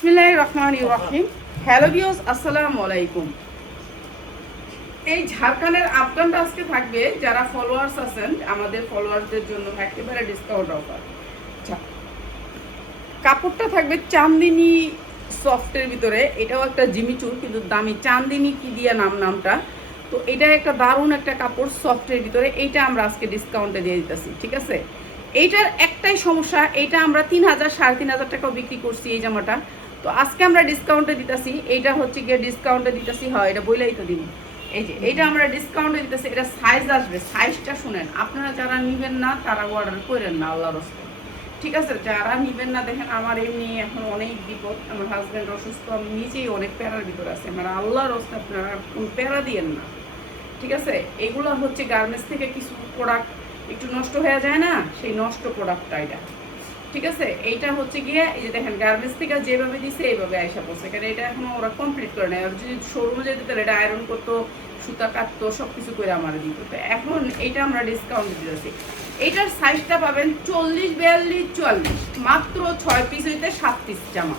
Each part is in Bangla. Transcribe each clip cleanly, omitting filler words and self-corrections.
বিসমিল্লাহির রহমানির রহিম। হ্যালো ভিউয়ার্স, আসসালামু আলাইকুম। এই ঝাড়খানের আফগানটা আজকে থাকবে, যারা ফলোয়ার্স আছেন আমাদের ফলোয়ারদের জন্য একেবারে ডিসকাউন্ট অফার। আচ্ছা, কাপড়টা থাকবে চান্দিনী সফটের ভিতরে। এটাও একটা জিমিচুর, কিন্তু দামি। চান্দিনী কি দিয়া নামটা। তো এটা একটা দারুণ একটা কাপড় সফটের ভিতরে। এইটা আমরা আজকে ডিসকাউন্টে দিয়ে দিতেছি, ঠিক আছে। এইটার একটাই সমস্যা, এইটা আমরা 3,000 3,500 টাকাও বিক্রি করছি এই জামাটা। তো আজকে আমরা ডিসকাউন্টে দিতেছি। এইটা হচ্ছে গিয়ে ডিসকাউন্টে দিতেছি, হয় এটা বইলেই তো দিন। এই যে এইটা আমরা ডিসকাউন্টে দিতেছি। এটা সাইজ আসবে, সাইজটা শুনেন। আপনারা যারা নিবেন না তারা অর্ডার করেন না, আল্লাহর রাস্তায়, ঠিক আছে। যারা নিবেন না, দেখেন আমার এমনি এখন অনেক বিপদ। আমার হাজব্যান্ড অসুস্থ, আমি নিজেই অনেক প্যারার ভিতরে আছি। মানে আল্লাহর রাস্তায় আপনারা কোন প্যারা দিয়েন না, ঠিক আছে। এগুলো হচ্ছে গার্মেন্টস থেকে কিছু প্রোডাক্ট একটু নষ্ট হয়ে যায় না, সেই নষ্ট প্রোডাক্টটা এটা, ঠিক আছে। এইটা হচ্ছে গিয়ে এই যে দেখেন গার্মেন্টস থেকে যেভাবে দিছে এইভাবে আইসা পড়ছে, কারণ এটা এখনো ওরা কমপ্লিট করে নেয়। আর যদি শোরুমে যেতে তাহলে এটা আয়রন করতো, সুতা কাটতো, সব কিছু করে আমার দিত। তো এখন এইটা আমরা ডিসকাউন্ট দিতেছি। এইটার সাইজটা পাবেন 40, 42, 44, মাত্র 6 পিস হইতে 7 পিস জামা।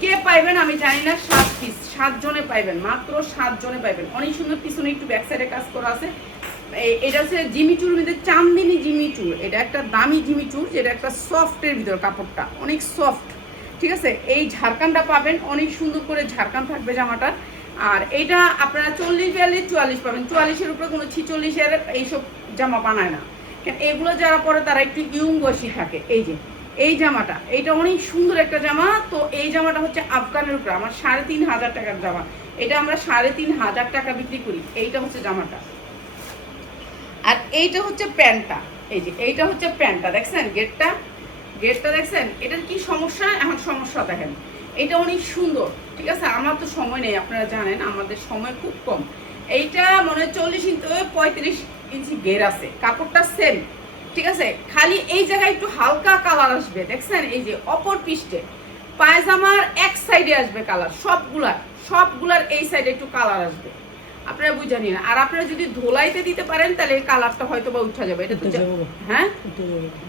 কে পাইবেন আমি জানি না, 7 পিস, 7 জনে পাইবেন, মাত্র 7 জনে পাইবেন। অনেক সুন্দর, পিছনে একটু ব্যাক সাইডে কাজ করা আছে। এটা হচ্ছে জিমিচুর মধ্যে চান্দিনী জিমিচুর। এটা একটা দামি জিমিচুর, যেটা একটা সফটের ভিতর, কাপড়টা অনেক সফট, ঠিক আছে। এই ঝাড়খানটা পাবেন, অনেক সুন্দর করে ঝাড়খান থাকবে জামাটার। আর এইটা আপনারা 40, 42, 44 পাবেন। 44-এর উপরে কোনো 46-এর এইসব জামা বানায় না, কারণ এগুলো যারা পরে তারা একটু ইয়ং বয়সী থাকে। এই যে এই জামাটা, এইটা অনেক সুন্দর একটা জামা। তো এই জামাটা হচ্ছে আফগানের উপরে, আমার 3,500 টাকার জামা। এটা আমরা 3,500 টাকা বিক্রি করি। এইটা হচ্ছে জামাটা, আর এইটা হচ্ছে প্যান্টটা। এই যে এইটা হচ্ছে প্যান্টটা, দেখছেন গেটটা দেখছেন। এটার কি সমস্যা, এখন সমস্যা দেখেন। এটা অনেক সুন্দর, ঠিক আছে। আমার তো সময় নেই, আপনারা জানেন আমাদের সময় খুব কম। এইটা মনে হয় 40 ইঞ্চি 35 ইঞ্চি ঘের আছে, কাপড়টা সেম, ঠিক আছে। খালি এই জায়গায় একটু হালকা কালার আসবে, দেখছেন। এই যে অপর পৃষ্ঠে পায়জামার এক সাইডে আসবে কালার, সবগুলার এই সাইডে একটু কালার আসবে, আপনারা বুঝে নিন। আর আপনারা যদি ধোলাইতে দিতে পারেন তাহলে এই কালারটা হয়তো বা উঠা যাবে। এটা তো হ্যাঁ,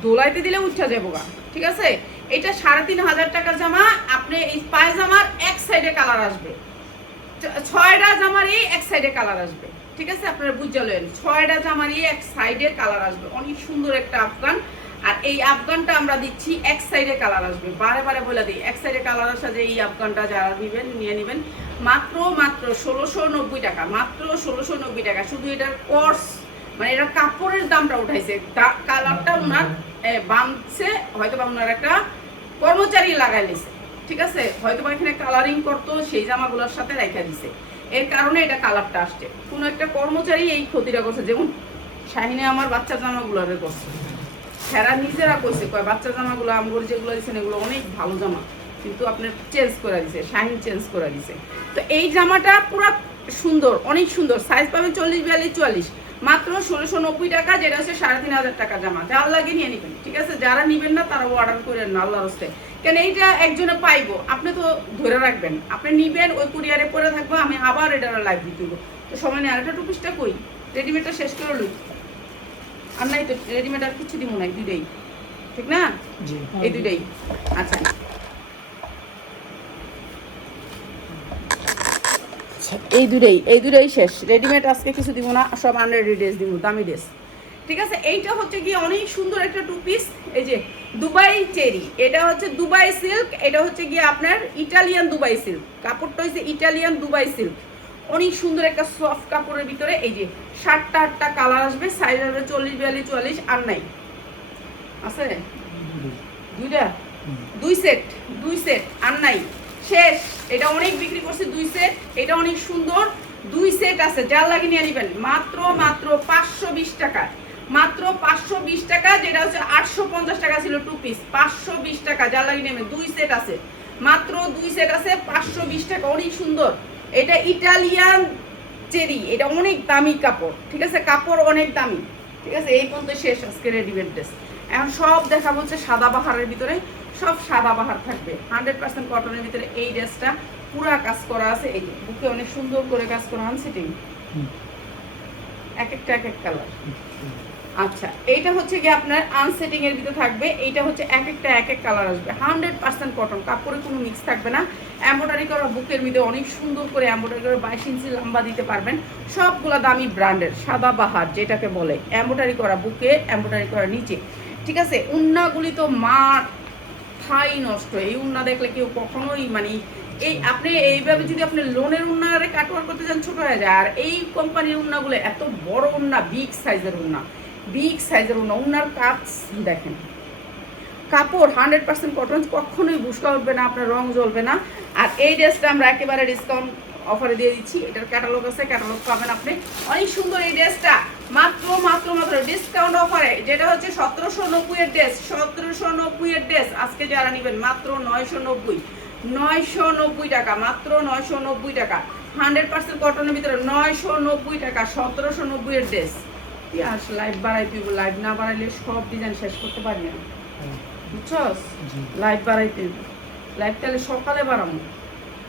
ধোলাইতে দিলে উঠা যাবো গা, ঠিক আছে। এটা 3,500 টাকার জামা। আপনি এই পায়জামার এক সাইডে কালার আসবে, 6টা জামারই এক সাইডে কালার আসবে, ঠিক আছে। আপনারা বুঝে নেন, 6টা জামারই এক সাইডে কালার আসবে। অনেক সুন্দর একটা আফগান। আর এই আফগানটা আমরা দিচ্ছি এক সাইডে কালার আসবে। বারে বলে দিই, এক সাইডে কালার আসা যে এই আফগানটা যারা নেবেন নিয়ে নেবেন। মাত্র 1690 টাকা, মাত্র 1690 টাকা। শুধু এটার কোর্স মানে এটার কাপড়ের দামটা উঠাইছে, কালারটা ওনার বামছে, হয়তো বা ওনার একটা কর্মচারী লাগাই নিছে, ঠিক আছে। হয়তো বা এখানে কালারিং করতো, সেই জামাগুলোর সাথে রেখে দিছে, এর কারণে এটা কালারটা আসছে। কোনো একটা কর্মচারী এই ক্ষতিটা করছে। যেমন শাহিনে আমার বাচ্চা জামাগুলো করছে, হেরা নিজেরা কইছে, কয় বাচ্চা জামাগুলো আমগর যেগুলো দিচ্ছেন এগুলো অনেক ভালো জামা, কিন্তু আপনার চেঞ্জ করে দিছে, শাহিন চেঞ্জ করে দিছে। তো এই জামাটা পুরো সুন্দর, অনেক সুন্দর। সাইজ পাবেন 40, 42, 44, মাত্র 1690 টাকা, যেটা হচ্ছে 3,500 টাকা জামা। যার লাগে নিয়ে নেবেন, ঠিক আছে। যারা নিবেন না তারা অর্ডার করেন না, আল্লাহর রাস্তায়। কেন এইটা একজনে পাইবো, আপনি তো ধরে রাখবেন, আপনি নিবেন, ওই কুরিয়ারে পরে থাকবো, আমি আবার এটা লাইভ দিতে দেবো। তো সময় নেই। আরেকটা টুপিসটা কই, রেডিমেডটা শেষ করে লই। আর নাই তো রেডিমেড, আর কিছু দিব নাই, দুইটাই, ঠিক না? এই দুইটাই। আচ্ছা, এই দুটাই শেষ। রেডিমেড আজকে কিছু দিব না, সব আনরেডি ড্রেস দিব, দামি ড্রেস, ঠিক আছে। এইটা হচ্ছে কি অনেক সুন্দর একটা টু পিস। এই যে দুবাই চেরি, এটা হচ্ছে দুবাই সিল্ক, এটা হচ্ছে গিয়ে আপনার ইটালিয়ান দুবাই সিল্ক। কাপড়টা হচ্ছে ইটালিয়ান দুবাই সিল্ক, অনেক সুন্দর একটা সফট কাপড়ের ভিতরে। এই যে 7টা 8টা কালার আসবে, সাইজ আসবে 40, 42, 44। আর নাই আছে দুইটা, দুই সেট আর নাই, শেষ। এটা অনেক বিক্রি করছে 2 সেট। এটা অনেক সুন্দর, 2 সেট আছে, যার লাগে নিয়ে নেবেন। মাত্র 520 টাকা, মাত্র 520 টাকা। যেটা হচ্ছে 850 টাকা ছিল 2 পিস, 520 টাকা, যার লাগে নেবেন। 2 সেট আছে, মাত্র 2 সেট আছে, 520 টাকা, অনেক সুন্দর। এটা ইটালিয়ান চেরি, এটা অনেক দামি কাপড়, ঠিক আছে। কাপড় অনেক দামি, ঠিক আছে। এই পর্যন্ত শেষ আজকে রেডিমেড ড্রেস। এখন সব দেখা বলছে সাদা বাহারের ভিতরে, সব সাদা বাহার থাকবে, 100% কটনের ভিতরে। এই ড্রেসটা পুরা কাজ করা আছে, এই বুকে অনেক সুন্দর করে কাজ করা আনসিটিং, এক একটা এক এক কালার। আচ্ছা, এইটা হচ্ছে কি আপনার আনসেটিং এর ভিতরে থাকবে। এইটা হচ্ছে এক একটা এক এক কালার আসবে, 100% কটন, কাপড়ে কোনো মিক্স থাকবে না। এমব্রয়ডারি করা বুকের ভিতরে অনেক সুন্দর করে এমব্রয়ডারি করে 22 ইঞ্চি লম্বা দিতে পারবেন। সবগুলা দামি ব্র্যান্ডের, সাদাবাহার যেটাকে বলে, এমব্রয়ডারি করা বুকে, এমব্রয়ডারি করা নিচে। ঠিক আছে, উন্নাগুলি তো মাথাই নষ্ট। এই উন্না দেখলে কেউ কখনোই মানে এই আপনি এইভাবে যদি আপনি লোনের উন্নারে কাটওয়ার করতে যান ছোট হয়ে যায়। আর এই কোম্পানির উন্নাগুলো এত বড় উন্না, বিগ সাইজের উন্না, বিগ সাইজের উন্না। উন্নার কাজ দেখেন, কাপড় 100% কটন, কখনোই বুশকা উঠবে না, আপনার রং জ্বলবে না। আর এই ড্রেসটা আমরা একেবারে ডিসকাউন্ট অফারে দিয়ে দিচ্ছি। এটার ক্যাটালগ আছে, ক্যাটালগ পাবেন আপনি। অনেক সুন্দর এই ড্রেসটা, মাত্র মাত্র মাত্র ডিসকাউন্ট অফারে, যেটা হচ্ছে 1790 এর ড্রেস, 1790 এর ড্রেস। আজকে যারা নেবেন মাত্র 990 টাকা, মাত্র 990 টাকা, 100% কটনের ভিতরে 990 টাকা, 1790 এর ড্রেস। পিয়াস লাইভ বাড়াই, তুই লাইভ না বাড়াইলে সব ডিজাইন শেষ করতে পারি না, বুঝছস? লাইভ বাড়াইতে, লাইভ তাহলে সকালে বাড়াবো,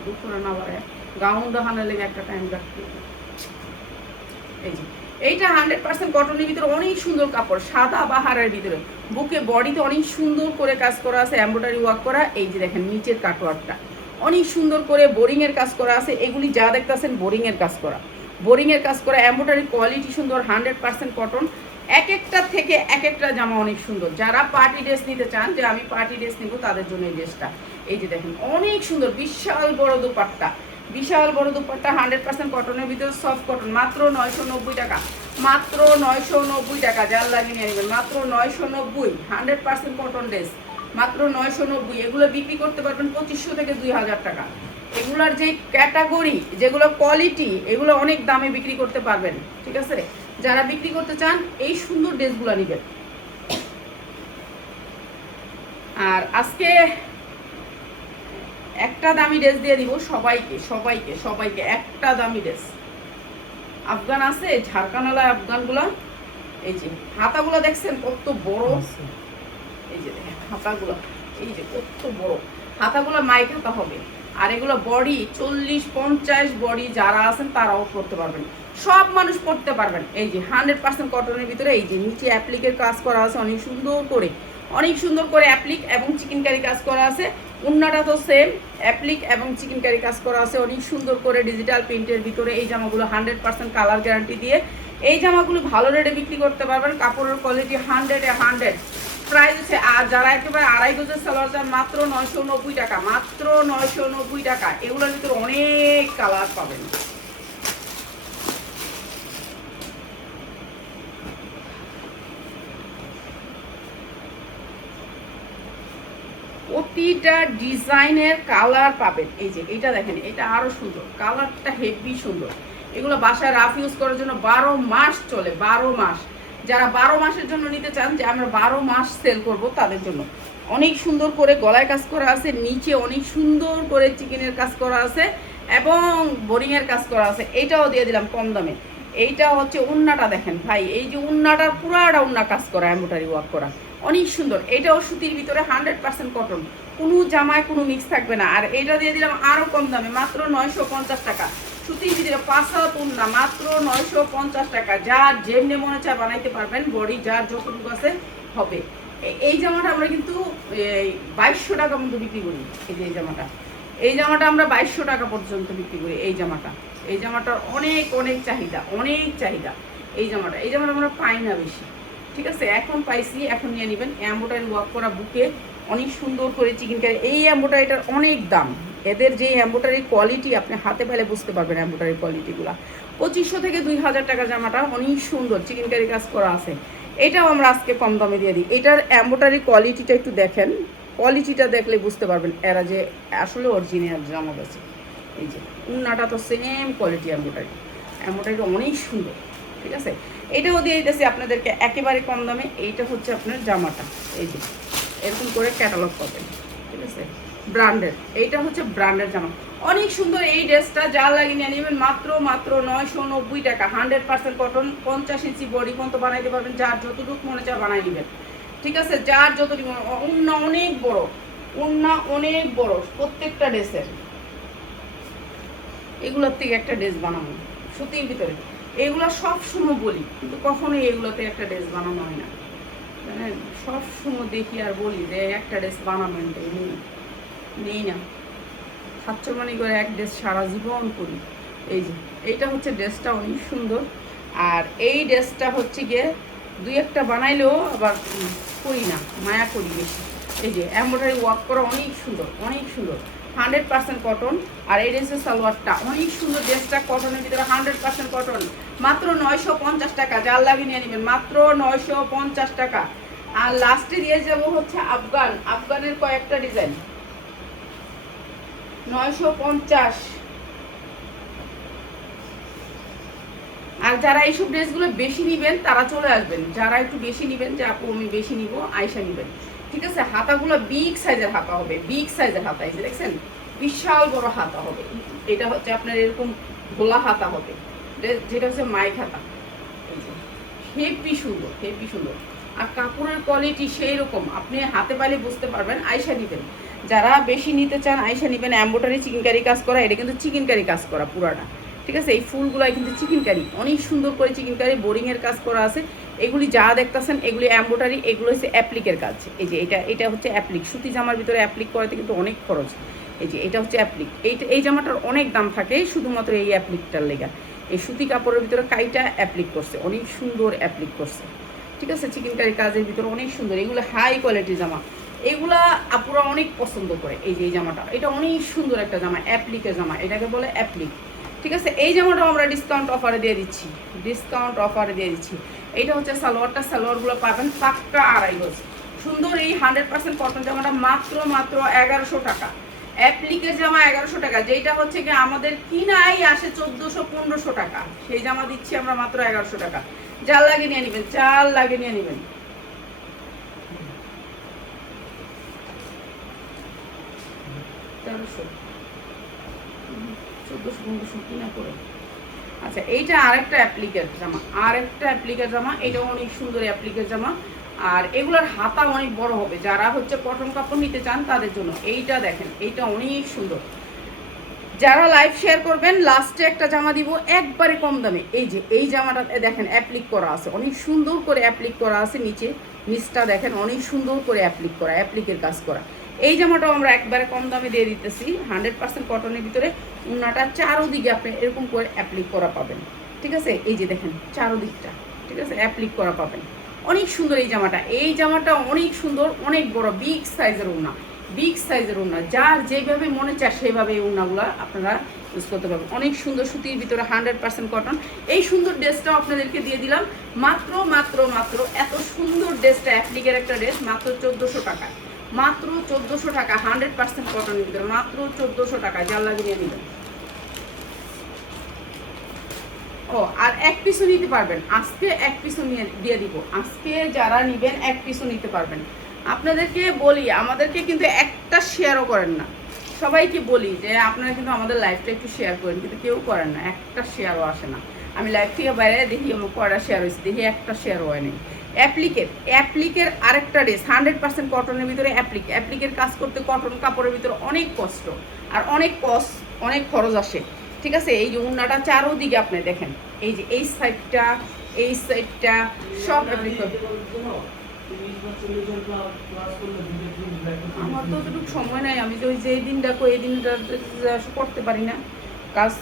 দুপুরে না বাড়ায়। গাউন দেখানোর লেগে একটা টাইম রাখতে। এই যে এইটা 100% কটনের ভিতরে অনেক সুন্দর কাপড়, সাদা বাহারের ভিতরে, বুকে বডিতে অনেক সুন্দর করে কাজ করা আছে, এমব্রয়ডারি ওয়ার্ক করা। এই যে দেখেন নিচের কাটওয়ার্কটা অনেক সুন্দর করে বোরিং এর কাজ করা আছে। এগুলি যা দেখতেছেন বোরিং এর কাজ করা, বোরিং এর কাজ করা, এমব্রয়ডারি কোয়ালিটি সুন্দর, 100% কটন। এক একটা থেকে এক একটা জামা অনেক সুন্দর। যারা পার্টি ড্রেস নিতে চান যে আমি পার্টি ড্রেস নিব, তাদের জন্য এই ড্রেসটা। এই যে দেখেন অনেক সুন্দর, বিশাল বড় দুপাট্টা, বিশাল বড় দুপাট্টা, 100% কটনের ভিতরে, সফট কটন, মাত্র 990 টাকা, মাত্র 990 টাকা। যার লাগে নিয়ে নেবেন মাত্র 990, 100% কটন ড্রেস, মাত্র 990। এগুলো বিক্রি করতে পারবেন 2500 থেকে 2000 টাকা। এগুলার যে ক্যাটাগরি, যেগুলো কোয়ালিটি, এগুলো অনেক দামে বিক্রি করতে পারবেন। ঠিক আছে, যারা বিক্রি করতে চান এই সুন্দর ড্রেসগুলো নেবেন। আর আজকে একটা দামি ড্রেস দিয়ে দিব সবাইকে, সবাইকে সবাইকে একটা দামি ড্রেস। আফগান আছে, ঝাড়খানালা আফগানগুলো। এই যে হাতাগুলো দেখছেন কত বড়, এই যে দেখেন হাতাগুলো, এই যে কত বড় হাতাগুলো, মাইক হাতা হবে। আর এগুলো বডি 40-50 বডি যারা আছেন তারাও পড়তে পারবেন, সব মানুষ পড়তে পারবেন। এই যে 100% কটনের ভিতরে, এই যে নিচে অ্যাপ্লিকের কাজ করা আছে অনেক সুন্দর করে, অনেক সুন্দর করে অ্যাপ্লিক এবং চিকেনকারি কাজ করা আছে। উন্নাটা তো সেম, অ্যাপ্লিক এবং চিকেনকারি কাজ করা আছে অনেক সুন্দর করে ডিজিটাল প্রিন্টের ভিতরে। এই জামাগুলো 100% কালার গ্যারান্টি দিয়ে এই জামাগুলো ভালো রেটে বিক্রি করতে পারবেন। কাপড়ের কোয়ালিটি 100-100 প্রাইস আছে। আর যারা একেবারে 2.5 গজের সালোয়ার চান মাত্র 990 টাকা, মাত্র 990 টাকা। এগুলোর ভিতরে অনেক কালার পাবেন। প্রতিটা ডিজাইনের কালার পাবেন। এই যে এটা দেখেন, এটা আরো সুন্দর, কালারটা হেভি সুন্দর। এগুলো বাসায় রাফ ইউজ করার জন্য 12 মাস চলে, 12 মাস। যারা 12 মাসের জন্য নিতে চান যে আমরা 12 মাস সেল করব, তাদের জন্য অনেক সুন্দর করে গলায় কাজ করা আছে, নিচে অনেক সুন্দর করে চিকেনের কাজ করা আছে এবং বোরিং এর কাজ করা আছে। এইটাও দিয়ে দিলাম কম দামে। এইটা হচ্ছে উন্নাটা দেখেন ভাই, এই যে উন্নাটার পুরাটা উন্না কাজ করা, এমব্রয়ডারি ওয়ার্ক করা, অনেক সুন্দর। এটাও সুতির ভিতরে 100% কটন, কোনো জামায় কোনো মিক্স থাকবে না। আর এটা দিয়ে দিলাম আরও কম দামে, মাত্র 950 টাকা। সুতির ভিতরে 5 হাত উন্না, মাত্র 950 টাকা। যার যেমনি মনে চায় বানাইতে পারবেন, বডি যার যতটুকু আছে হবে। এই জামাটা আমরা কিন্তু 2200 টাকা পর্যন্ত বিক্রি করি। এই যে এই জামাটা, এই জামাটা আমরা 2200 টাকা পর্যন্ত বিক্রি করি। এই জামাটা, এই জামাটার অনেক অনেক চাহিদা, অনেক চাহিদা। এই জামাটা, এই জামাটা আমরা পাই না বেশি। ঠিক আছে, এখন পাইছি, এখন নিয়ে নেবেন। এমব্রয়ডারি ওয়ার্ক করা বুকে অনেক সুন্দর করে চিকেনকারি। এই এমব্রয়ডারিটার অনেক দাম। এদের যে এমব্রয়ডারি কোয়ালিটি আপনি হাতে পেলে বুঝতে পারবেন এমব্রয়ডারি কোয়ালিটিগুলো। 2500 থেকে 2000 টাকা জামাটা, অনেক সুন্দর চিকেনকারি কাজ করা আছে। এটাও আমরা আজকে কম দামে দিয়ে দিই। এটার এমব্রয়ডারি কোয়ালিটিটা একটু দেখেন, কোয়ালিটিটা দেখলে বুঝতে পারবেন এরা যে আসলে অরিজিনাল জামা আছে। এই যে উন্নাটা তো সেম কোয়ালিটি, এমব্রয়ডারি, এমব্রয়ডারি অনেক সুন্দর। ঠিক আছে, এটাও দিয়ে দিতেছি আপনাদেরকে একেবারে কম দামে। এইটা হচ্ছে আপনার জামাটা, এই যে এরকম করে ক্যাটালগ পাবেন। ঠিক আছে, ব্র্যান্ডের, এইটা হচ্ছে ব্র্যান্ডের জামা, অনেক সুন্দর। এই ড্রেসটা যা লাগে নিয়ে নেবেন মাত্র মাত্র 990 টাকা। 100% কটন, 50 ইঞ্চি বডি পর্যন্ত বানাইতে পারবেন, যার যতটুকু মনে চায় বানাই নেবেন। ঠিক আছে, যার যতটুকু। উন্না অনেক বড়, উন্না অনেক বড় প্রত্যেকটা ড্রেসের। এগুলোর থেকে একটা ড্রেস বানাবো সুতির ভিতরে। এগুলো সব সময় বলি, কিন্তু কখনোই এগুলোতে একটা ড্রেস বানানো হয় না, জানেন। সব সময় দেখি আর বলি যে একটা ড্রেস বানাবেন, নেই না, সাতচরমানি করে এক ড্রেস সারা জীবন করি। এই যে এইটা হচ্ছে ড্রেসটা অনেক সুন্দর। আর এই ড্রেসটা হচ্ছে গিয়ে দুই একটা বানাইলেও আবার করি না, মায়া করি বেশি। এই যে এমব্রয়ডারি ওয়ার্ক করা অনেক সুন্দর, অনেক সুন্দর, 100% কটন। আর এই ড্রেসের সালোয়ারটা অনেক সুন্দর, ড্রেসটা কটনের ভিতরে 100% কটন, মাত্র 950 টাকা। যার লাগে নিয়ে নেবেন, মাত্র 950 টাকা। আর লাস্টে দিয়ে যাবো হচ্ছে আফগানের কয়েকটা ডিজাইন, 950। আর যারা এইসব ড্রেসগুলো বেশি নিবেন তারা চলে আসবেন, যারা একটু বেশি নিবেন যে আপু আমি বেশি নিব, আয়সা নিবেন, ঠিক আছে। হাতাগুলো বিগ সাইজের হাতা হবে, বিগ সাইজের হাতা, এই যে দেখছেন বিশাল বড় হাতা হবে। এটা হচ্ছে আপনার এরকম গোলা হাতা হবে, যেটা হচ্ছে মাইক হাতা। হেভি সুন্দর, হেভি সুন্দর। আর কাপড়ের কোয়ালিটি সেই রকম, আপনি হাতে পাইলে বুঝতে পারবেন, আয়সা নিবেন। যারা বেশি নিতে চান আয়সা নিবেন। এমব্রয়ডারি চিকেনকারি কাজ করা, এটা কিন্তু চিকেনকারি কাজ করা পুরাটা, ঠিক আছে। এই ফুলগুলো কিন্তু চিকেনকারি, অনেক সুন্দর করে চিকেনকারি বোরিংয়ের কাজ করা আছে। এগুলি যা দেখতেছেন এগুলি এমব্রয়ডারি, এগুলো হচ্ছে অ্যাপ্লিকের কাজ। এই যে এটা হচ্ছে অ্যাপ্লিক, সুতি জামার ভিতরে অ্যাপ্লিক করাতে কিন্তু অনেক খরচ। এই যে এটা হচ্ছে অ্যাপ্লিক, এই জামাটার অনেক দাম থাকে শুধুমাত্র এই অ্যাপ্লিকটার লেগা। এই সুতি কাপড়ের ভিতরে কাইটা অ্যাপ্লিক করছে, অনেক সুন্দর অ্যাপ্লিক করছে, ঠিক আছে। চিকেনকারি কাজের ভিতরে অনেক সুন্দর, এগুলো হাই কোয়ালিটির জামা, এগুলা আপুরা অনেক পছন্দ করে। এই যে এই জামাটা, এটা অনেক সুন্দর একটা জামা, অ্যাপ্লিকের জামা, এটাকে বলে অ্যাপ্লিক, ঠিক আছে। এই জামাটাও আমরা ডিসকাউন্ট অফারে দিয়ে দিচ্ছি, ডিসকাউন্ট অফারে দিয়ে দিচ্ছি। এইটা হচ্ছে সালোয়ারটা, সালোয়ারগুলো পাবেন পাক্কা 2.5 গজ সুন্দর। এই 100% কটন জামাটা মাত্র 1100 টাকা। অ্যাপ্লিকের জামা 1100 টাকা, যেটা হচ্ছে কি আমাদের কিনাই আসে 1400-1500 টাকা, সেই জামা দিচ্ছি আমরা মাত্র 1100 টাকা। জাল লাগে নিয়ে নেবেন, চাল লাগে নিয়ে নেবেন। আচ্ছা, এইটা আরেকটা অ্যাপ্লিকের জামা, আরেকটা অ্যাপ্লিকের জামা, এটা অনেক সুন্দর অ্যাপ্লিকের জামা। আর এগুলোর হাতা অনেক বড় হবে, যারা হচ্ছে কটন কাপড় নিতে চান তাদের জন্য। এইটা দেখেন, এইটা অনেক সুন্দর। যারা লাইভ শেয়ার করবেন লাস্টে একটা জামা দিব একবারে কম দামে। এই যে এই জামাটা দেখেন অ্যাপ্লিক করা আছে, অনেক সুন্দর করে অ্যাপ্লিক করা আছে, নিচটা দেখেন অনেক সুন্দর করে অ্যাপ্লিক করা, অ্যাপ্লিকের কাজ করা। এই জামাটাও আমরা একবারে কম দামে দিয়ে দিতেছি, 100% কটনের ভিতরে। উন্নাটা চারোদিকে আপনি এরকম করে অ্যাপ্লিক করা পাবেন, ঠিক আছে। এই যে দেখেন চারোদিকটা, ঠিক আছে, অ্যাপ্লিক করা পাবেন। অনেক সুন্দর এই জামাটা, এই জামাটা অনেক সুন্দর, অনেক বড়, বিগ সাইজের উন্না, বিগ সাইজের উন্না। যার যেভাবে মনে চায় সেভাবে এই উন্নাগুলো আপনারা ইউজ করতে পারবেন। অনেক সুন্দর সুতির ভিতরে 100% কটন। এই সুন্দর ড্রেসটাও আপনাদেরকে দিয়ে দিলাম মাত্র মাত্র মাত্র এত সুন্দর ড্রেসটা, অ্যাপ্লিকের একটা ড্রেস, মাত্র 1400 টাকা, মাত্র 1400 টাকা, 100% কটনের ভিতরে, মাত্র 1400 টাকা। যার লাগে নিয়ে নেবেন। ও আর এক পিসও নিতে পারবেন, আজকে এক পিসও নিয়ে দিয়ে দিব। আজকে যারা নেবেন এক পিসও নিতে পারবেন। আপনাদেরকে বলি, আমাদেরকে কিন্তু একটা শেয়ারও করেন না। সবাইকে বলি যে আপনারা কিন্তু আমাদের লাইভটা একটু শেয়ার করেন, কিন্তু কেউ করেন না, একটা শেয়ারও আসে না। আমি লাইভ থেকে বাইরে দেখি আমার কয়টা শেয়ার হয়েছে, দেখি একটা শেয়ার হয়নি। অ্যাপ্লিকের আরেকটা ড্রেস, 100% কটনের ভিতরে অ্যাপ্লিকের কাজ করতে কটন কাপড়ের ভিতরে অনেক কষ্ট আর অনেক কষ্ট, অনেক খরচ আসে, ঠিক আছে। এই যে উন্নাটা চারোদিকে আপনি দেখেন, এই যে এই সাইডটা, এই সাইডটা সব অ্যাপ্লিক। আমার তো অতটুকু সময় নাই, আমি তো ওই যে এই দিনটা এই দিনটা করতে পারি না কাজ,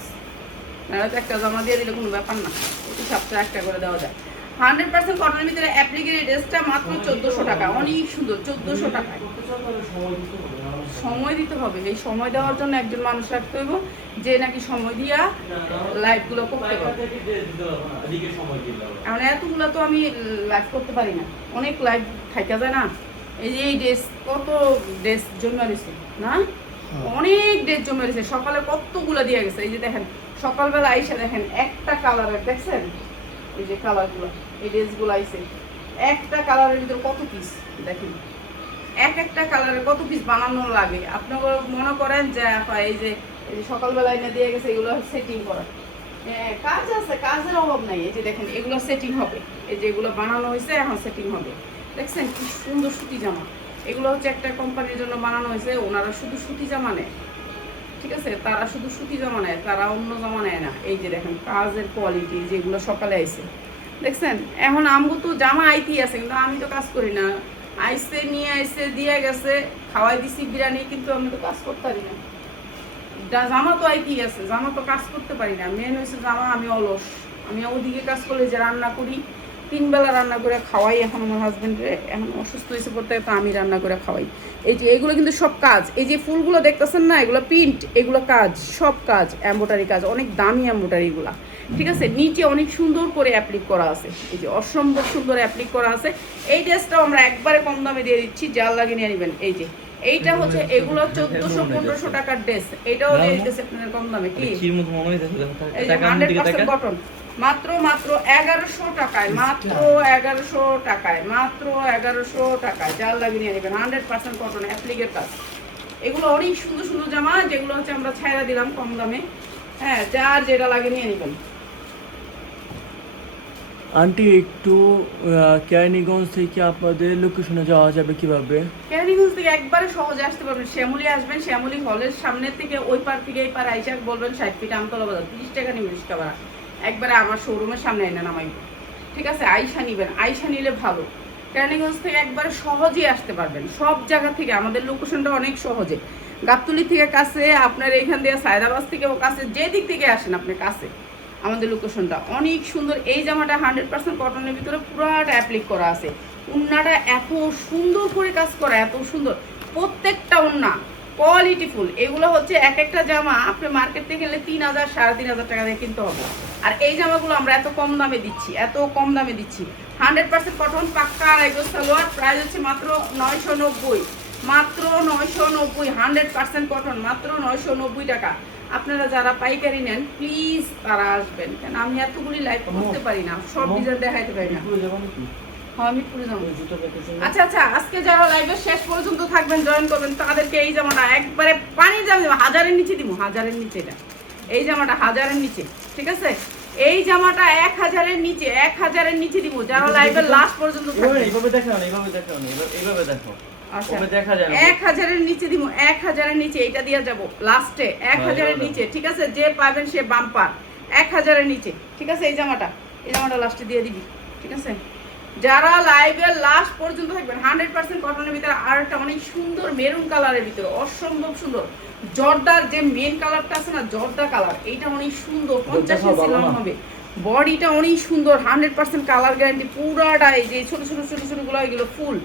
নাহলে তো একটা জমা দিয়ে দিলে কোনো ব্যাপার না, ওই সপ্তাহে একটা করে দেওয়া যায়। 100% কটনের ভিতরে অ্যাপ্লিকের এই ড্রেসটা মাত্র 1400 টাকা, অনেক সুন্দর, 1400 টাকায়। সময় দিতে হবে, এই সময় দেওয়ার জন্য একজন মানুষ রাখতে হইব যে নাকি সময় দিয়া লাইভগুলো করতে পারবে। এখন এতগুলো তো আমি লাইভ করতে পারি না, অনেক লাইভ থাকা যায় না। এই যে এই ড্রেস, কত ড্রেস জমা রয়েছে না, অনেক ড্রেস জমা রয়েছে, সকালে কতগুলো দিয়ে গেছে। এই যে দেখেন সকালবেলা আইসা দেখেন একটা কালারের, দেখছেন এই যে কালারগুলো, এই ড্রেসগুলো আইসে একটা কালারের ভিতরে কত পিস দেখেন, একটা কালারে কত পিস বানানো লাগে। আপনারা মনে করেন যে এই যে সকালবেলা এনে দিয়ে গেছে, এগুলো সেটিং করা, কাজ আছে, কাজের অভাব নাই। এই যে দেখেন এগুলো সেটিং হবে, এই যে এগুলো বানানো হয়েছে এখন সেটিং হবে। দেখছেন কি সুন্দর সুতি জামা, এগুলো হচ্ছে একটা কোম্পানির জন্য বানানো হয়েছে, ওনারা শুধু সুতি জামা নেয়, ঠিক আছে, তারা শুধু সুতি জামা নেয়, তারা অন্য জামা নেয় না। এই যে দেখেন কাজের কোয়ালিটি, যেগুলো সকালে আইছে দেখছেন। এখন আমগো তো জামা আইতেই আছে, কিন্তু আমি তো কাজ করি না। আইসে নিয়ে আইসে দিয়ে গেছে, খাওয়াই দিছি বিরিয়ানি, কিন্তু আমি তো কাজ করতে পারি না। জামা তো আইতেই আছে, জামা তো কাজ করতে পারি না। মেন হয়েছে জামা, আমি অলস। আমি ওদিকে কাজ করলে যে রান্না করি, 3 বেলা রান্না করে খাওয়াই। এখন আমার হাজব্যান্ডে এখন অসুস্থ হয়েছে পড়তে, তো আমি রান্না করে খাওয়াই। এই যে এগুলো কিন্তু সব কাজ, এই যে ফুলগুলো দেখতেছেন না, এগুলো প্রিন্ট, এগুলো কাজ, সব কাজ এমব্রয়ডারি কাজ, অনেক দামি এমব্রয়ডারিগুলো। ঠিক আছে, নিচে অনেক সুন্দর করে অ্যাপ্লিক করা আছে, এই যে অসম্ভব সুন্দর অ্যাপ্লিক করা আছে। এই ড্রেসটাও আমরা একবারে কম দামে দিয়ে দিচ্ছি, জাল লাগিয়ে নিয়ে নেবেন। এই যে এইটা হচ্ছে, এগুলো 1400-1500 টাকার ড্রেস, এটাও দিয়ে দিতেছে আপনাদের কম দামে। কি এই যে 100% কটন, মাত্র 1100 টাকায়, মাত্র 1100 টাকায়, মাত্র 1100 টাকায় জাল লাগিয়ে নিয়ে নেবেন। 100% কটন অ্যাপ্লিকের কাজ। এগুলো অনেক সুন্দর সুন্দর জামা, যেগুলো হচ্ছে আমরা ছাইরা দিলাম কম দামে। হ্যাঁ, যার যেটা লাগে নিয়ে নেবেন। আন্টি একটু কেরানীগঞ্জ থেকে আপনাদের লোকেশনে যাওয়া যাবে কিভাবে? কেরানীগঞ্জ থেকে একবারে সহজে আসতে পারবেন। শ্যামলী আসবেন, শ্যামলী হলের সামনে থেকে ওই পার থেকে এই পার আইসা বলবেন 60 ফিট আমতলা বাজার, 30 টাকা নিবেন রিক্সা ভাড়া। একবারে আমার শোরুমের সামনে এনে নামাইব। ঠিক আছে, আইসা নিবেন, আইসা নিলে ভালো। কেরানীগঞ্জ থেকে একবারে সহজেই আসতে পারবেন, সব জায়গা থেকে। আমাদের লোকেশনটা অনেক সহজে, গাবতলী থেকে কাছে, আপনার এইখান দিয়ে সায়দাবাদ থেকেও কাছে, যে দিক থেকে আসেন আপনার কাছে। আমাদের লোকেশনটা অনেক সুন্দর। এই জামাটা 100% কটনের ভিতরে পুরাটা অ্যাপ্লিক করা আছে। উন্নাটা এত সুন্দর করে কাজ করা, এত সুন্দর প্রত্যেকটা উন্না কোয়ালিটিফুল। এগুলো হচ্ছে এক একটা জামা আপনি মার্কেট থেকে গেলে 3000 3500 টাকা দিয়ে কিনতে হবে। আর এই জামাগুলো আমরা এত কম দামে দিচ্ছি, এত কম দামে দিচ্ছি। 100% কটন, পাক্কা আড়াই গজ সালোয়ার, প্রাইস হচ্ছে মাত্র 990, মাত্র 990। 100% কটন, মাত্র 990 টাকা। আপনারা যারা পাইকারি নেন প্লিজ তারা আসবেন, কেন আমি এতগুলি লাইভ করতে পারি না, সব ডিজাইন দেখাইতে পারি না। হ্যাঁ, আমি পুরো যাবো। আচ্ছা আচ্ছা, আজকে যারা লাইভের শেষ পর্যন্ত থাকবেন, জয়েন করবেন, তাদেরকে এই জামাটা একবারে পানির দাম দেবো, 1000-এর নিচে দিব, 1000-এর নিচে। এটা এই জামাটা 1000-এর নিচে, ঠিক আছে। এই জামাটা 1000-এর নিচে, 1000-এর নিচে দিব যারা লাইভের লাস্ট পর্যন্ত থাকবেন। এইভাবে দেখো না, এইভাবে দেখো। আচ্ছা, 1000-এর নিচে দিব, 1000-এর নিচে এইটা দিয়ে যাব লাস্টে, 1000-এর নিচে। ঠিক আছে, যে পাবেন সে বাম্পার, 1000-এর নিচে। ঠিক আছে, এই জামাটা লাস্টে দিয়ে দিবি। ঠিক আছে, যারা লাইভের লাস্ট পর্যন্ত থাকবেন। 100% কটনের ভিতরে আর একটা অনেক সুন্দর মেরুন কালারের ভিতরে, অসম্ভব সুন্দর জর্দার যে মেন কালারটা আছে না, জর্দা কালার, এইটা অনেক সুন্দর। 50 ইঞ্চি লং হবে, বডিটা অনেক সুন্দর, 100% কালার গ্যারান্টি পুরাটা। এই যে ছোট ছোট ছোট ছোটগুলো, এগুলো ফুল।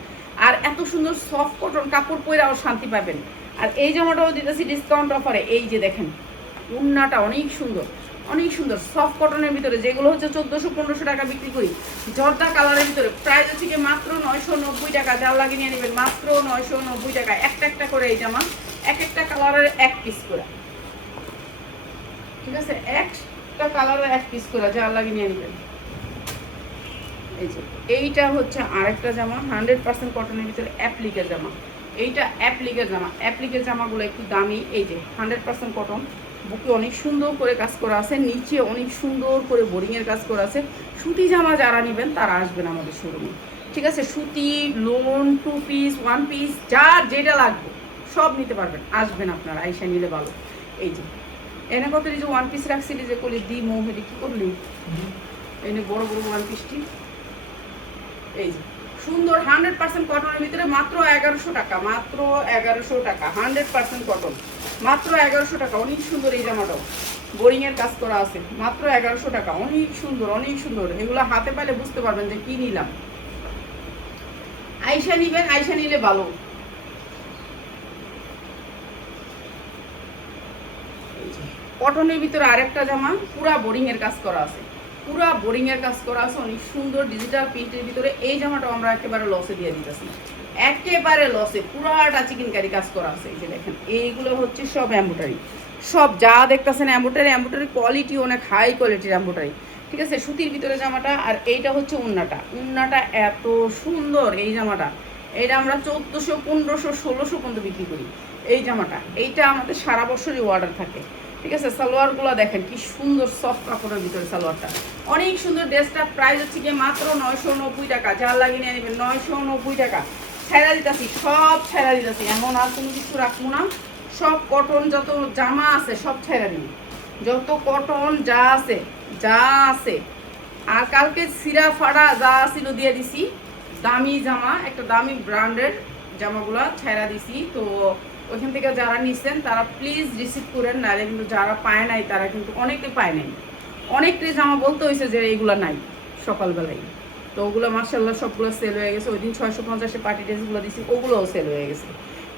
আর এত সুন্দর সফট কটন কাপড় পরেও শান্তি পাবেন। আর এই জামাটাও দিতেছি ডিসকাউন্ট অফারে। এই যে দেখেন উন্নাটা অনেক সুন্দর, অনেক সুন্দর সফট কটনের ভিতরে, যেগুলো হচ্ছে 1400-1500 টাকা বিক্রি করি। জর্দা কালারের ভিতরে প্রাইস হচ্ছে কি মাত্র 990 টাকা। যাও লাগিয়ে নিয়ে নেবেন, মাত্র 990 টাকা। একটা একটা করে এই জামা, এক একটা কালারের এক পিস করে। ঠিক আছে, একটা কালারের এক পিস করে, যাও লাগিয়ে নিয়ে নেবেন। এই যে এইটা হচ্ছে আরেকটা জামা, 100% কটনের ভিতরে অ্যাপ্লিকের জামা। এইটা অ্যাপ্লিকের জামা, অ্যাপ্লিকের জামাগুলো একটু দামি। এই যে 100% কটন, বুকে অনেক সুন্দর করে কাজ করা আছে, নিচে অনেক সুন্দর করে বোরিংয়ের কাজ করা আছে। সুতি জামা যারা নেবেন তারা আসবেন আমাদের শোরুমে। ঠিক আছে, সুতি, লোন, 2 পিস, 1 পিস, যার যেটা লাগবে সব নিতে পারবেন, আসবেন আপনারা, আইসা নিলে ভালো। এই যে এনে কত যে 1 পিস রাখছিলি, যে করলি দি মোহেরি কি করলি, এনে বড় বড় 1 পিসটি। এই যে সুন্দর 100% কটনের ভিতরে মাত্র 1100 টাকা, মাত্র 1100 টাকা। 100% কটন, মাত্র 1100 টাকা। অনেক সুন্দর এই জামাটাও, বোরিং এর কাজ করা আছে, মাত্র 1100 টাকা। অনেক সুন্দর, অনেক সুন্দর। এগুলো হাতে পাইলে বুঝতে পারবেন যে কি নিলাম। আইসা নিবেন, আইসা নিলে ভালো। কটনের ভিতরে আরেকটা জামা, পুরা বোরিং এর কাজ করা আছে, পুরা বোরিং এর কাজ করা আছে, অনেক সুন্দর ডিজিটাল প্রিন্টের ভিতরে। এই জামাটাও আমরা একেবারে লসে দিয়ে দিতেছি, একেবারে লসে। পুরাটা চিকেনকারি কাজ করা আছে। এই যে দেখেন, এইগুলো হচ্ছে সব এমব্রয়ডারি, সব যা দেখতেছেন এমব্রয়ডারি। এমব্রয়ডারি কোয়ালিটি অনেক হাই কোয়ালিটির এমব্রয়ডারি। ঠিক আছে, সুতির ভিতরে জামাটা। আর এইটা হচ্ছে উন্নাটা, উন্নাটা এত সুন্দর এই জামাটা। এটা আমরা 1400, 1500, 1600 পর্যন্ত বিক্রি করি এই জামাটা। এইটা আমাদের সারা বছরই অর্ডার থাকে। ঠিক আছে, সালোয়ারগুলো দেখেন কি সুন্দর, সফট কাপড়ের ভিতরে সালোয়ারটা অনেক সুন্দর। ড্রেসটার প্রাইস হচ্ছে গিয়ে মাত্র 990 টাকা। যার লাগিয়ে নিয়ে নেবেন 990 টাকা। ছেড়া দিতেছি, সব ছেড়া দিতেছি, এমন আর কোনো কিছু রাখবো না, সব কটন যত জামা আছে সব ছেড়ে দিন, যত কটন যা আছে যা আছে। আর কালকে সিরা ফাড়া যা ছিল দিয়ে দিছি, দামি জামা, একটা দামি ব্র্যান্ডের জামাগুলা ছেড়া দিছি। তো ওইখান থেকে যারা নিচ্ছেন তারা প্লিজ রিসিভ করেন, নাহলে কিন্তু যারা পায় নাই তারা কিন্তু অনেকে পায় নাই। অনেকটাই জামা বলতে হয়েছে যে এইগুলা নাই সকালবেলায়। তো ওগুলো মার্শাল্লাহ সবগুলো সেল হয়ে গেছে। ওই দিন 650 পার্টি ড্রেসগুলো দিছি, ওগুলোও সেল হয়ে গেছে।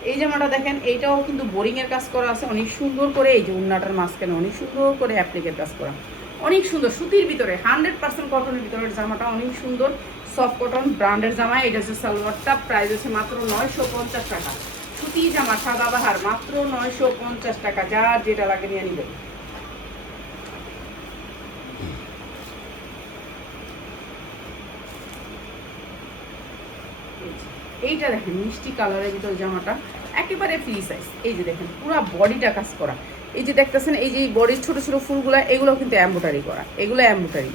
এই জামাটা দেখেন, এইটাও কিন্তু বোরিংয়ের কাজ করা আছে অনেক সুন্দর করে। এই যে উন্নাটার মাঝখানে অনেক সুন্দর করে অ্যাপ্লিকের কাজ করা, অনেক সুন্দর সুতির ভিতরে 100% কটনের ভিতরে জামাটা অনেক সুন্দর, সফট কটন ব্র্যান্ডের জামা। এটা হচ্ছে সালোয়ারটা, প্রাইস হচ্ছে মাত্র 950 টাকা। সুতি জামা সাদাবাহার মাত্র 950 টাকা, যার যেটা লাগে নিয়ে নেবেন। এইটা দেখেন মিষ্টি কালারের ভিতরে জামাটা, একেবারে ফ্রি সাইজ। এই যে দেখেন পুরো বডিটা কাজ করা। এই যে দেখতেছেন এই যে বডির ছোট ছোট ফুলগুলো, এগুলো কিন্তু এমব্রয়ডারি করা, এগুলো এমব্রয়ডারি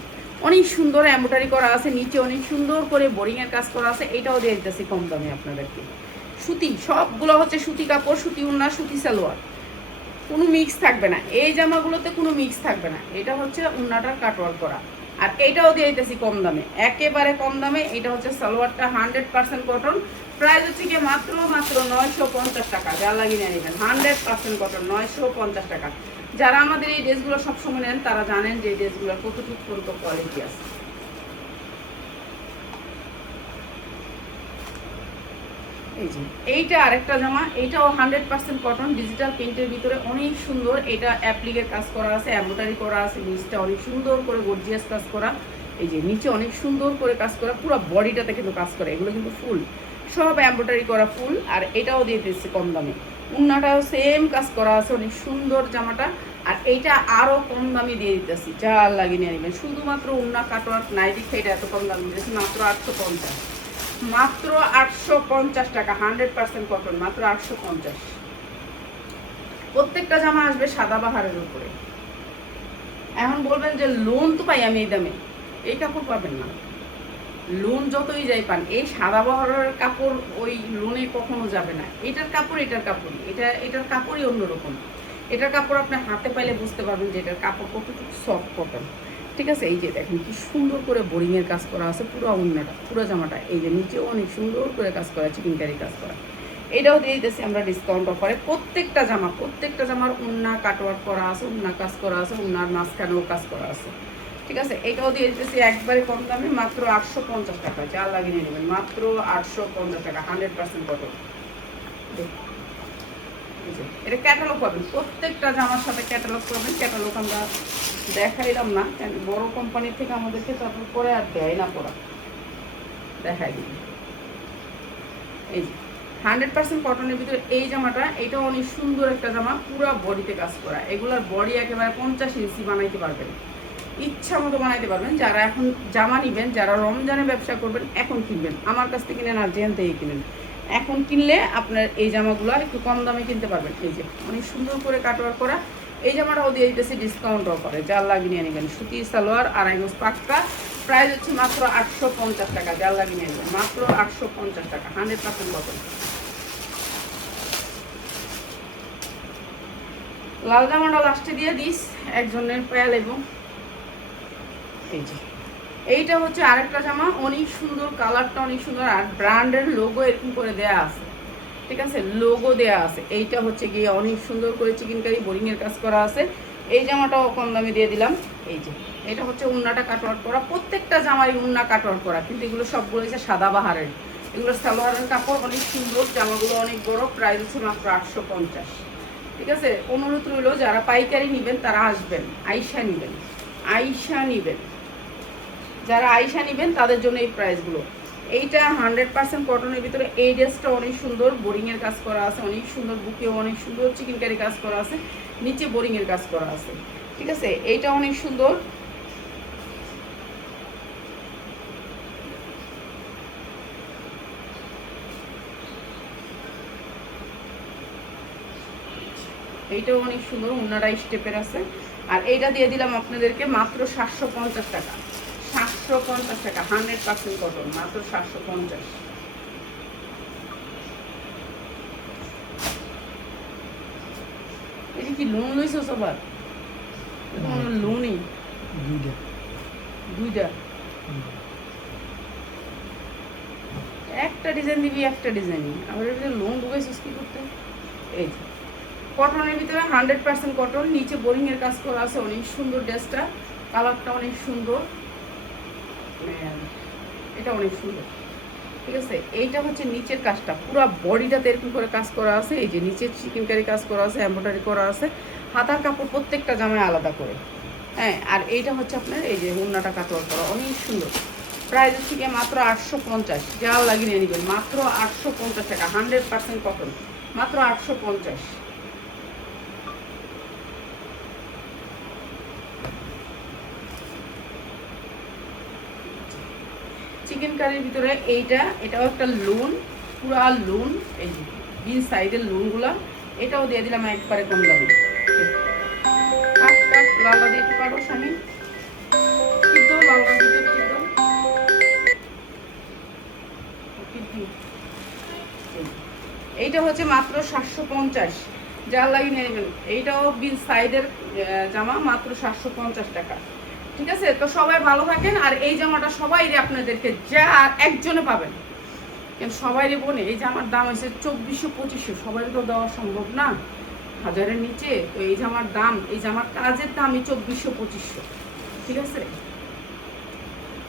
অনেক সুন্দর এমব্রয়ডারি করা আছে। নিচে অনেক সুন্দর করে বোরিংয়ের কাজ করা আছে। এটাও দিয়ে দিতেছি কম দামে আপনাদেরকে। সুতি, সবগুলো হচ্ছে সুতি কাপড়, সুতি উন্না, সুতি সালোয়ার, কোনো মিক্স থাকবে না এই জামাগুলোতে, কোনো মিক্স থাকবে না। এটা হচ্ছে উন্নাটার কাটওয়ার্ক করা, আর এইটাও দিয়ে দিতেছি কম দামে, একেবারে কম দামে। এটা হচ্ছে সালোয়ারটা 100% কটন, প্রাইস হচ্ছে গিয়ে মাত্র 950 টাকা। যা লাগিয়ে নিয়ে নেবেন 100% কটন, 950 টাকা। যারা আমাদের এই ড্রেসগুলো সবসময় নেন তারা জানেন যে এই ড্রেসগুলোর কতটুকু পর্যন্ত কোয়ালিটি আছে। এই যে এইটা আরেকটা জামা, এইটাও 100% কটন, ডিজিটাল প্রিন্টের ভিতরে অনেক সুন্দর। এটা অ্যাপ্লিকের কাজ করা আছে, এমব্রয়ডারি করা আছে, নিচটা অনেক সুন্দর করে গর্জিয়াস কাজ করা। এই যে নিচে অনেক সুন্দর করে কাজ করা, পুরো বডিটাতে কিন্তু কাজ করে। এগুলো কিন্তু ফুল, সব এমব্রয়ডারি করা ফুল। আর এটাও দিয়ে দিচ্ছি কম দামে, উন্নাটাও সেম কাজ করা আছে, অনেক সুন্দর জামাটা। আর এইটা আরও কম দামে দিয়ে দিতেছি, যা লাগিয়ে নিয়ে নেবেন। শুধুমাত্র উন্না কাটওয়ার্ক নাই দেখে এটা এত কম দামে দিয়েছি, মাত্র 850, মাত্র 850 টাকা। 100% কটন, মাত্র 850। প্রত্যেকটা জামা আসবে সাদাবাহারের উপরে। এখন বলবেন যে লোন তো পাই আমি এই দামে, এই কাপড় পাবেন না। লোন যতই যাই পান, এই সাদাবাহারের কাপড় ওই লোনে কখনো যাবে না। এটার কাপড় এটার কাপড়ই, এটার কাপড়ই অন্যরকম। এটার কাপড় আপনি হাতে পাইলে বুঝতে পারবেন যে এটার কাপড় কতটুকু সফট কটন। ঠিক আছে, এই যে দেখেন কি সুন্দর করে বোরিংয়ের কাজ করা আছে, পুরো উন্নাটা, পুরো জামাটা। এই যে নিচেও অনেক সুন্দর করে কাজ করা, চিকেনকারি কাজ করা। এটাও দিয়ে দিতেছি আমরা ডিসকাউন্ট অফারে। প্রত্যেকটা জামার উন্না কাটওয়ার্ক করা আছে, উন্না কাজ করা আছে, উন্নার মাঝখানেও কাজ করা আছে। ঠিক আছে, এটাও দিয়ে দিতেছি একবারে কম দামে, মাত্র 850 টাকা। যা লাগিয়ে নেবেন, মাত্র 850 টাকা, 100% কটন। এটা ক্যাটালগ পাবেন, প্রত্যেকটা জামার সাথে ক্যাটালগ পাবেন। ক্যাটালগ আমরা দেখাইলাম না, বড় কোম্পানির থেকে আমাদেরকে তারপর পরে আর দেয় না, পড়া দেখাই দিন। এই যে 100% কটনের ভিতরে এই জামাটা, এটাও অনেক সুন্দর একটা জামা, পুরো বডিতে কাজ করা। এগুলোর বডি একেবারে 50 ইঞ্চি বানাইতে পারবেন, ইচ্ছা মতো বানাইতে পারবেন। যারা এখন জামা নিবেন, যারা রমজানে ব্যবসা করবেন, এখন কিনবেন, আমার কাছ থেকে কিনেন আর যেখান থেকে কিনেন, এখন কিনলে আপনার এই জামাগুলো একটু কম দামে কিনতে পারবেন। এই যে অনেক সুন্দর করে কাটওয়ার্ক করা এই জামাটাও দিয়ে দিতেছি ডিসকাউন্ট অফারে। জাল লাগিয়ে নিয়ে নেবেন, সুতি সালোয়ার, আড়াই গজ পাক্কা, প্রাইস হচ্ছে মাত্র 850 টাকা। জাল লাগিয়ে নিয়ে নেবেন, মাত্র 850 টাকা, 100% কটন। লাল জামাটা লাস্টে দিয়ে দিস, একজনের পেয়াল। এবং এই যে এইটা হচ্ছে আরেকটা জামা, অনেক সুন্দর, কালারটা অনেক সুন্দর, আর ব্র্যান্ডের লোগো এরকম করে দেয়া আছে। ঠিক আছে, লোগো দেয়া আছে। এইটা হচ্ছে গিয়ে অনেক সুন্দর করে চিকেনকারি বোরিংয়ের কাজ করা আছে। এই জামাটাও কম দামে দিয়ে দিলাম। এই যে এটা হচ্ছে উন্নাটা কাটওয়ার্ক করা, প্রত্যেকটা জামারই উন্না কাটওয়ার্ক করা, কিন্তু এগুলো সবগুলো হচ্ছে সাদাবাহারের। এগুলো সালোয়ারের কাপড় অনেক সুন্দর, জামাগুলো অনেক বড়, প্রাইস হচ্ছে মাত্র 850। ঠিক আছে, অনুরোধ রইল যারা পাইকারি নেবেন তারা আসবেন, আইসা নেবেন, যারা আইসা নেবেন তাদের জন্য এই প্রাইসগুলো। এইটা 100% কটনের ভিতরে এই ড্রেসটা অনেক সুন্দর, বোরিংয়ের কাজ করা আছে, অনেক সুন্দর, বুকেও অনেক সুন্দর চিকেনকারি কাজ করা আছে, নিচে বোরিংয়ের কাজ করা আছে। ঠিক আছে, এইটা অনেক সুন্দর। এইটাও অনেক সুন্দর, উন্নারা স্টেপের আছে। আর এইটা দিয়ে দিলাম আপনাদেরকে মাত্র 750 টাকা, 750 টাকা, 100% কটন, মাত্র 750। এটা কি লোন লইছো সবার? লোনই দুইটা। দুইটা, একটা ডিজাইন দিবি, একটা ডিজাইনই আবার এটা লোন ঢুকাইছিস কি করতে? এই যে কটনের ভিতরে 100% কটন, নিচে বোরিং এর কাজ করা আছে, অনেক সুন্দর ড্রেসটা, কালারটা অনেক সুন্দর, এটা অনেক সুন্দর। ঠিক আছে, এইটা হচ্ছে নিচের কাজটা, পুরো বডিটাতে এরকম করে কাজ করা আছে। এই যে নিচের চিকেনকারি কাজ করা আছে, এমব্রয়ডারি করা আছে, হাতার কাপড় প্রত্যেকটা জামায় আলাদা করে। হ্যাঁ, আর এইটা হচ্ছে আপনার এই যে ওড়নাটা কাটওয়ার করা, অনেক সুন্দর। প্রাইস থেকে মাত্র 850, যা লাগিয়ে নিয়ে নেবেন মাত্র 850 টাকা, 100% কটন, মাত্র 850। চিকেন কারির ভিতরে এটাও একটা লোন, পুরা লোন, এই যে বিন সাইডের লোনগুলা, এটাও দিয়ে দিলাম একবারে কম দামে। কাট কাট লালা দিয়ে একটু কাটো স্বামী, কিন্তু লালা দিতে কিন্তু এইটা হচ্ছে মাত্র 750, যার লাগিয়ে নিয়ে নেবেন। এইটাও বিন সাইডের জামা, মাত্র 750 টাকা। ঠিক আছে, তো সবাই ভালো থাকেন। আর এই জামাটা সবাই আপনাদেরকে যা একজনে পাবেন, কেন সবাই বোনে, এই জামার দাম হচ্ছে 2400-2500, সবাই তো দেওয়া সম্ভব না 1000-এর নিচে। তো এই জামার দাম, এই জামার কাজের দামই 2400-2500। ঠিক আছে,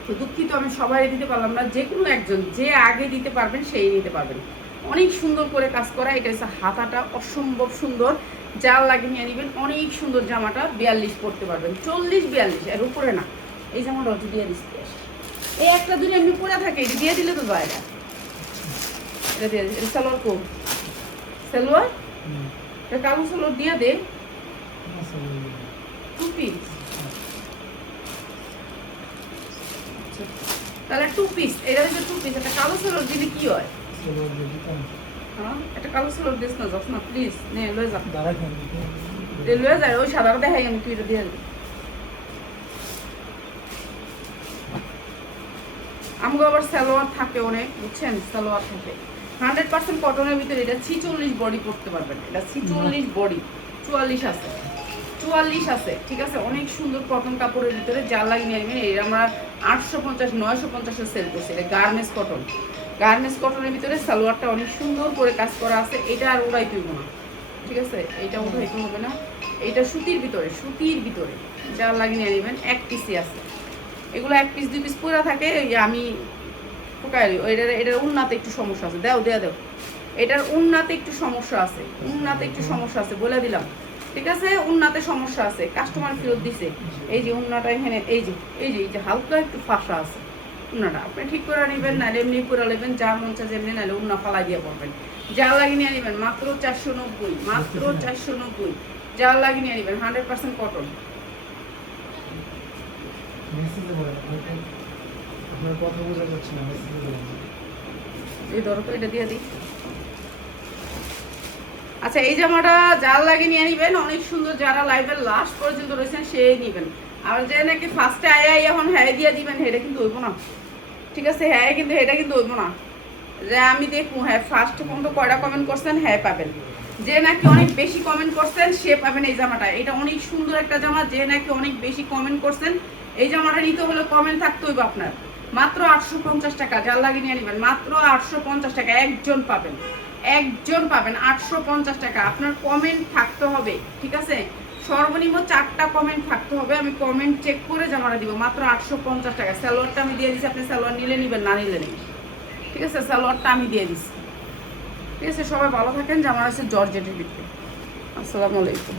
তো দুঃখিত আমি সবাই দিতে পারলাম না, যে কোনো একজন যে আগে দিতে পারবেন সেই নিতে পারবেন। অনেক সুন্দর করে কাজ করা, এটা হচ্ছে হাতাটা অসম্ভব সুন্দর, যার লাগে নিয়ে নেবেন। অনেক সুন্দর জামাটা, 42 পরতে পারবেন, 40-42 এর উপরে না। এই জামাটা অত দিয়ে দিচ্ছি, এই একটা দুটো এমনি পরে থাকে, এটা দিয়ে দিলে তো বাইরে, এটা দিয়ে দিচ্ছি। এটা সালোয়ার কো সালোয়ার, এটা কালো সালোয়ার দিয়ে দে, 2 পিস, তাহলে 2 পিস, এটা হচ্ছে 2 পিস। একটা কালো সালোয়ার দিলে কি হয়? হ্যাঁ, একটা কালো সালোয়ার দিস না, যাস না প্লিজ, নে লয়ে যা, লয়ে যায়, ওই সাদাটা দেখাই আমি, তুই এটা দিয়ে দিবি। আমগো আবার সালোয়ার থাকে অনেক, বুঝছেন, সালোয়ার থাকে 100% কটনের ভিতরে। এটা 46 বডি করতে পারবেন, এটা 46 বডি, 44 আছে, 44 আছে। ঠিক আছে, অনেক সুন্দর কটন কাপড়ের ভিতরে, যা লাগিয়ে নেবেন। এই আমরা 850-950 সেল করছি। এটা গার্মেন্টস কটন, গার্মেন্টস কটনের ভিতরে সালোয়ারটা অনেক সুন্দর করে কাজ করা আছে। এটা আর ওড়াই তুইব না, ঠিক আছে, এটা উঠাইতে হবে না। এটা সুতির ভিতরে, সুতির ভিতরে, যা লাগিয়ে নেবেন। 1 পিসই আছে, এগুলো 1 পিস 2 পিস পুরা থাকে। আমি এটার উন্নাতে একটু সমস্যা আছে, দেও দেয়া দেও, এটার উন্নাতে একটু সমস্যা আছে, উন্নাতে একটু সমস্যা আছে বলে দিলাম। ঠিক আছে, উন্নাতে সমস্যা আছে, কাস্টমার ফেরত দিছে। এই যে উন্নাটা এখানে, এই যে এই যে হালকা একটু ফাঁসা আছে, উন্নাটা আপনি ঠিক করে নেবেন, নাহলে এমনি করে নেবেন, যা মন চায় যেমনি, নাহলে উন্না ফালাই দিয়ে পড়বেন। যা লাগিয়ে নিয়ে নেবেন মাত্র 490, মাত্র 490, যা লাগিয়ে নিয়ে নেবেন। 100% কটন। এই ধরো তো, এটা দিয়ে দিই। আচ্ছা, এই জামাটা যার লাগে নিয়ে নিবেন, অনেক সুন্দর। যারা লাইভের লাস্ট পর্যন্ত রয়েছেন সেই নিবেন। আর যে নাকি ফার্স্টে আয় এখন হ্যাঁ দিয়ে দিবেন, এটা কিন্তু হইব না। ঠিক আছে, হ্যাঁ কিন্তু এটা কিন্তু হইব না, যে আমি দেখবো হ্যাঁ ফার্স্ট পর্যন্ত কয়টা কমেন্ট করছেন, হ্যাঁ পাবেন। যে নাকি অনেক বেশি কমেন্ট করছেন সে পাবেন এই জামাটা। এটা অনেক সুন্দর একটা জামা, যে নাকি অনেক বেশি কমেন্ট করছেন এই জামাটা নিতে হলে কমেন্ট থাকতে হইব আপনার। মাত্র 850 টাকা, যার লাগে নিয়ে নেবেন, মাত্র 850 টাকা। একজন পাবেন, একজন পাবেন, 850 টাকা। আপনার কমেন্ট থাকতে হবে, ঠিক আছে, সর্বনিম্ন 4টা কমেন্ট থাকতে হবে। আমি কমেন্ট চেক করে জামাটা দিব, মাত্র 850 টাকা। সালোয়ারটা আমি দিয়ে দিচ্ছি, আপনি সালোয়ার নিলে নিবেন, না নিলে নেই। ঠিক আছে, সালোয়ারটা আমি দিয়ে দিচ্ছি। ঠিক আছে, সবাই ভালো থাকেন। জামা আছে জর্জেটের ভিতরে। আসসালামু আলাইকুম।